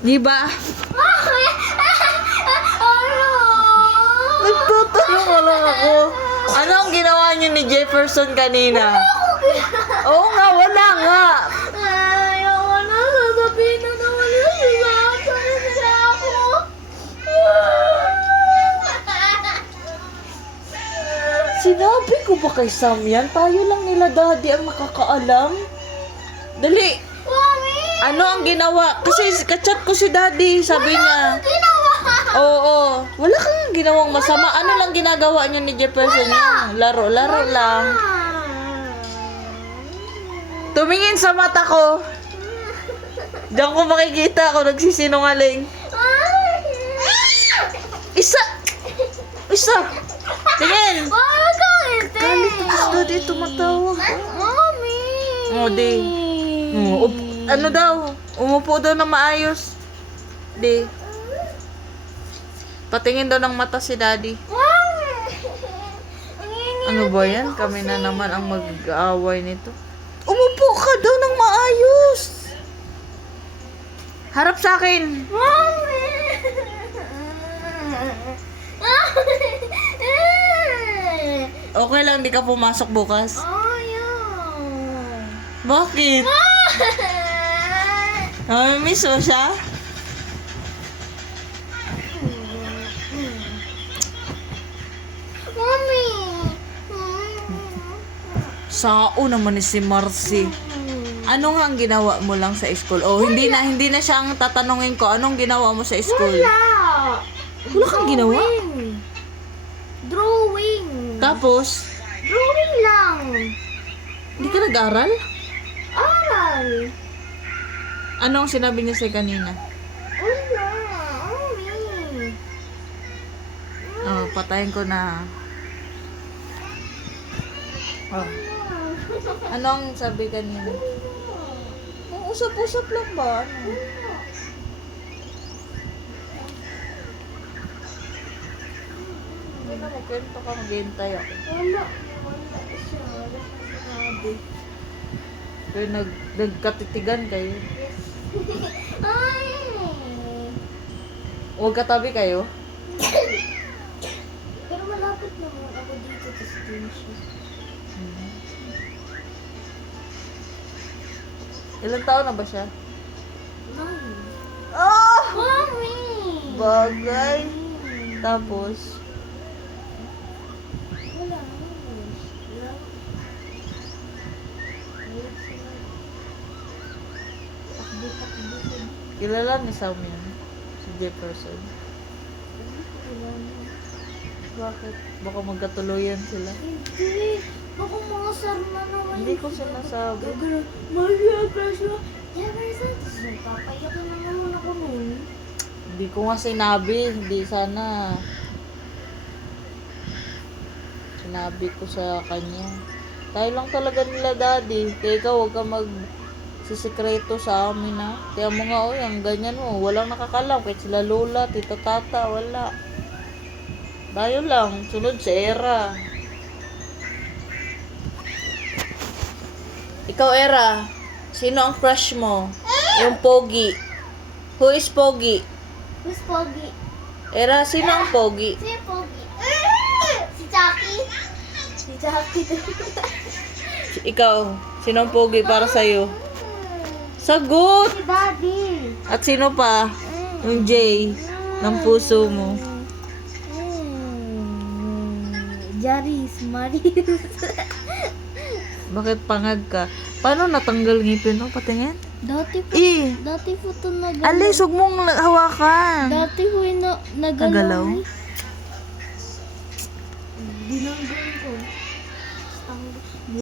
Di ba? Ano? Nagtatanong ka lang ako. Ano ang ginawa niyo ni Jefferson kanina? Oo nga, wala nga. Ayoko na. Sasabihin na naman nila. Sana nila ako. Sinabi ko ba kay Sam yan? Tayo lang nila daddy ang nakakaalam. Dali. Mami! Ano ang ginawa? Kasi kachat ko si daddy. Sabi niya. Ginawa! Oo. Wala kang ginawang masama. Ano lang ginagawa niyo ni Jefferson yan? Laro-laro lang. Tumingin sa mata ko. Diyan ko makikita ako nagsisinungaling. Isa! Isa! Tingin! Mami, Galit tapos daddy tumatawag. Mami! O, di. Ano daw? Umupo daw na maayos. Di. Patingin daw ng mata si daddy. Mami! Ano ba yan? Kami na naman ang mag-aaway nito. Umupo ka daw ng maayos. Harap sa akin. Mami! Okay lang, di ka pumasok bukas. Ayaw! Bakit? Miss mo siya? Mami! Sao naman ni si Marcy. Ano nga ang ginawa mo lang sa school? Oh, hindi na siya ang tatanungin ko. Anong ginawa mo sa school? Wala! Wala kang ginawa? Drawing! Tapos, Drawing lang! hindi ka nag-aral? Aral! Anong sinabi niya sa'yo kanina? Wala! Mami! Oh, patayin ko na. Oh. Anong sabi kanina? Usap-usap lang ba? Ano? Hindi na magkwento ka, maghihintay ako. Wala! Wala siya. Wala siya sinabi. Kaya nagkatitigan kayo. Ay! Huwag katabi kayo. Pero malapit naman ako dito sa station. Ilang taon na ba siya? Mami! Oh! Mami! Bagay. Tapos, Wala. Wala. kilala ni Sam yan. Si Jefferson. Bakit? Baka magkatuluyan sila. Hindi. Baka mga sar na naman. Hindi ko sinasabi. Gagano. Maria Gracia. Jefferson. Papayak na naman ako nun. Hindi ko nga sinabi. Hindi sana. Sinabi ko sa kanya. Tayo lang talaga nila daddy. Kaya ikaw huwag ka sisikreto sa amin ha. Kaya mo nga ang ganyan mo. Walang nakakalam. Kahit sila lola, tita, tata, wala. Tayo lang. Sunod sa era. Ikaw, Era, sino ang crush mo? Yung Pogi. Who is Pogi? Who's Pogi? Era, sino ang Pogi? Si Pogi. Si Jackie. Si Jackie. Ikaw, sino ang Pogi para sa'yo? Sagot! Si Daddy. At sino pa? Yung Jay ng puso mo. Jaris, Maris. Bakit pangag ka? Paano natanggal ngipin mo? Patingin? Dati po, Eh! dati po ito Alis, huwag mong hawakan. Dati po Nagalaw? Dinanggan ko.